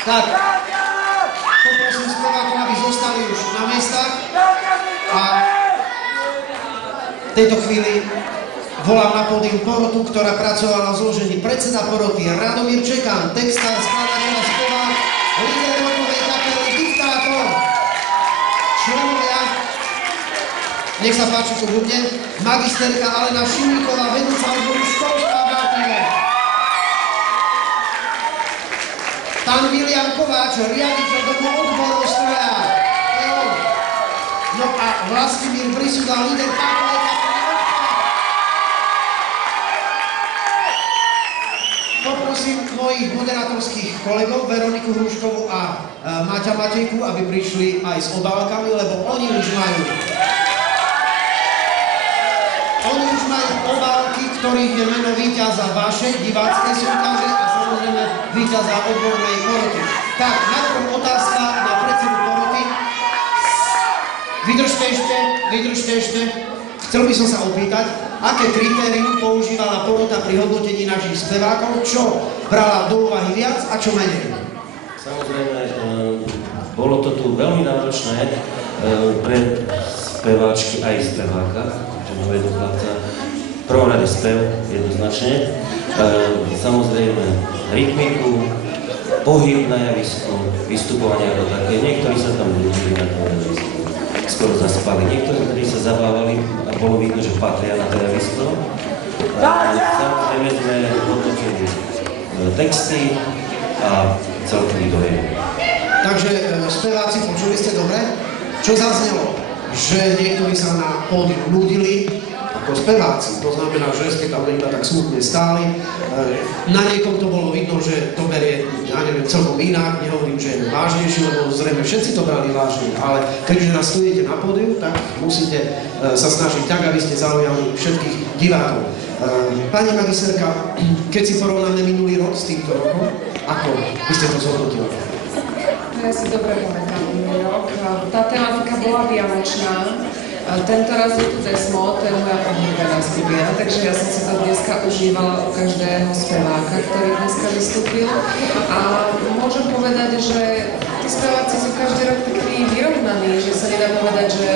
Tak, poprosím spevákov, aby zostali už na miestach a v tejto chvíli volám na pódium porotu, ktorá pracovala v zložení predseda poroty Radomír Čekán, textár, skladateľ a spevák, líder rockovej kapely Diktátor, členovia, nech sa páči tu hudne, magisterka Alena Šimíková, vedúca odboru školstva v Martine, pán William Kováč, riaditeľ domu odborov stroja, no a Vlastimír Brisuda, líder pákovej kapely. Poprosím mojich moderátorských kolegov, Veroniku Hruškovú a Maťa Matejku, aby prišli aj s obálkami, lebo oni už majú obálky, ktorých je meno víťaza vašej diváckej súťaže a samozrejme víťaza odbornej poroty. Tak, najprv otázka na predsedu poroty. Vydržte ešte. Chcel by som sa opýtať, aké kritérium používala porota pri hodnotení našich spevákov, čo brala do úvahy viac a čo menej? Samozrejme, bolo to tu veľmi náročné pre speváčky aj speváka, že nové dochádza. V prvom rade spev, jednoznačne. Samozrejme, rytmiku, pohyb na javisku, vystupovanie ako také. Niektorí sa tam ľudili na tom javisku. Skoro zaspali. Niektorí, ktorí sa zabávali a bolo vidno, že patria na to javisko. Samozrejme sme hodnotili texty a celkový dojem. Takže speváci, počuli ste dobre? Čo zaznelo? Že niektorí sa na pódium nudili ako speváci. To znamená, že ste tam iba tak smutne stáli. Na niekom to bolo vidno, že to berie, ja neviem, celkom inak. Nehovorím, že je vážnejšie, lebo zrejme všetci to brali vážne. Ale keďže raz stojíte na pódiu, tak musíte sa snažiť tak, aby ste zaujali všetkých divákov. Pani magisterka, keď si porovnáme minulý rok s týmto rokom, ako by ste to zhodnotili? Ja si dobre pamätám minulý rok. Tá tematika bola vianočná. Tento raz je tu Desmo, to je moja obľúbená skupina, takže ja som si to dneska užívala u každého speváka, ktorý dneska vystúpil. A môžem povedať, že tí speváci sú každý rok taký vyrovnaní, že sa nedá povedať, že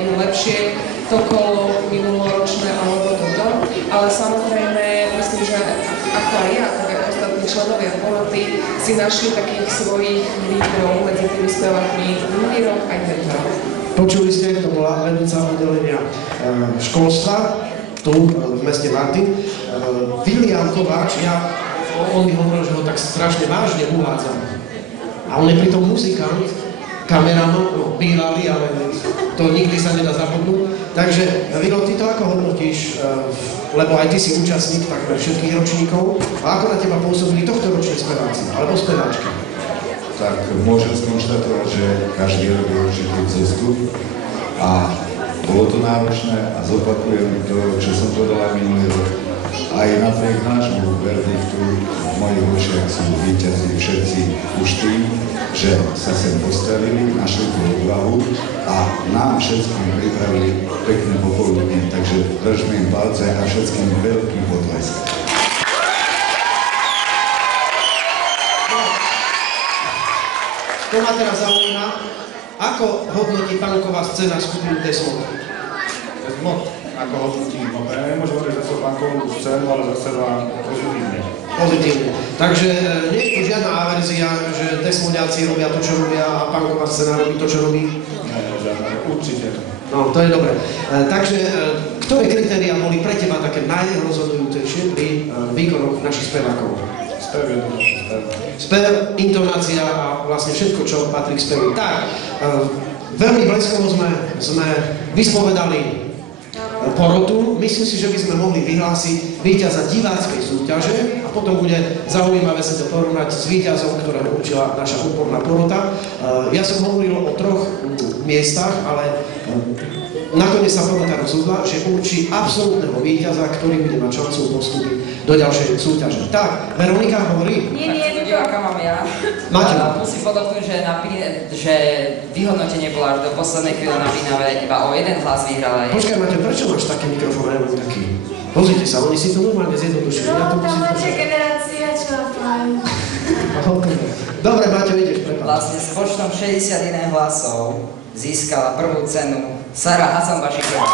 je lepšie to kolo minuloročné alebo toto. Ale samozrejme, myslím, že ako aj ja, tak aj ostatní členovia poroty si našli takých svojich lídrov medzi tými spevákmi minulý rok aj tento rok. Počuli ste, to bola vedúca oddelenia školstva tu v meste Martin. William Kováč, on mi hovoril, že ho tak strašne vážne uvádza. A on je pritom muzikant, kameraman, bývalý, ale to nikdy sa nedá zabudnúť. Takže, Vilo, ty to ako hodnotíš, lebo aj ty si účastník takmer všetkých ročníkov, a ako na teba pôsobili tohto ročné speváci, alebo speváčky? Tak môžem skonštatovať, že každý rok je určitý vzostup a bolo to náročné a zopakujem to, čo som povedal aj minulý rok. Aj napriek nášmu verdiktu v mojich očiach sú víťazi všetci už tým, že sa sem postavili, našli tú odvahu a nám všetkým pripravili pekné popoludnie, takže držme im palce a všetkým veľký potlesk. To ma teraz zaujíma, ako hodnotí punková scéna skupinu Desmo? Desmo, ako hodnotí? No ja nemôžem hovoriť za svoju punkovú scénu, ale za seba pozitívne. Pozitívne. Takže nie je tu žiadna averzia, že Desmodiaci robia to, čo robia a punková scéna robí to, čo robí? Určite. No, to je dobré. Takže, ktoré kritériá boli pre teba také najrozhodujúcejšie pri výkonoch našich spevákov? Spev, intonácia a vlastne všetko, čo patrí k spevu. Tak, veľmi bleskovo sme vyspovedali porotu. Myslím si, že by sme mohli vyhlásiť víťaza diváckej súťaže a potom bude zaujímavé sa to porovnať s víťazom, ktorého určila naša odborná porota. Ja som hovoril o 3 miestach, ale nakoniec sa porota rozhodla, že určí absolútneho víťaza, ktorý bude mať šancu postúpiť do ďalšej súťaže. Tak, Veronika hovorí? Nie, diváka mám ja. Máte? Musím podotknúť, že vyhodnotenie bolo až do poslednej chvíle napínavé, iba o 1 hlas vyhrala. Počkaj, Maťo, prečo máš taký mikrofón, ja mám taký? Pozrite sa, oni si to normálne zjednodušili. Ja to No, tá musím mladšia počítať. generácia, čo poviem. Dobre, Maťo, ideš, prepáč. Vlastne s počtom 61 hlasov získala prvú cenu Sara Hasanbašiková.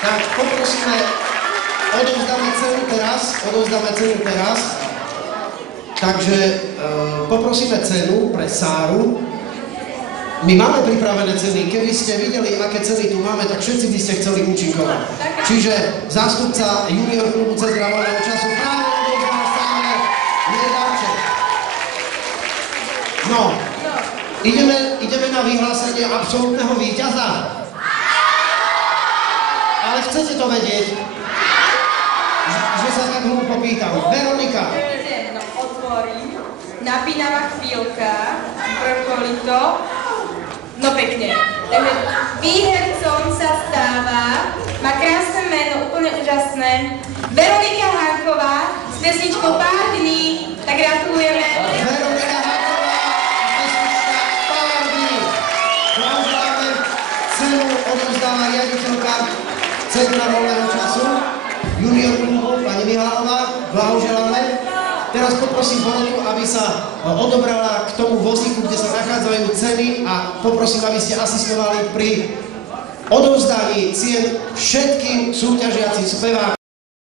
Tak poprosíme, odovzdáme cenu teraz. Takže poprosíme cenu pre Sáru. My máme pripravené ceny, keby ste videli, aké ceny tu máme, tak všetci by ste chceli účinkovať. Čiže zástupca junior klubu Centra voľného času práve odovzdá Sáre darček. No, ideme na vyhlásenie absolútneho víťaza. Ale chcete to vedieť, že sa tak hlúpo pýtam. Veronika. No, otvorím. Napínavá chvíľka. Prokolito. No pekne. Takže výhercom sa stáva, má krásne meno, úplne úžasné, Veronika Hanková s pesničkou Pár dní. Tak gratulujeme. Veronika Hanková a pesnička Pár dní. Blahoželáme, cenu odovzdáva riaditeľka Centra voľného času, junior klubu, pani Mihálová, blahoželáme. Teraz poprosím porotu, aby sa odobrala k tomu vozíku, kde sa nachádzajú ceny a poprosím, aby ste asistovali pri odovzdaní cien všetkým súťažiacim spevákom.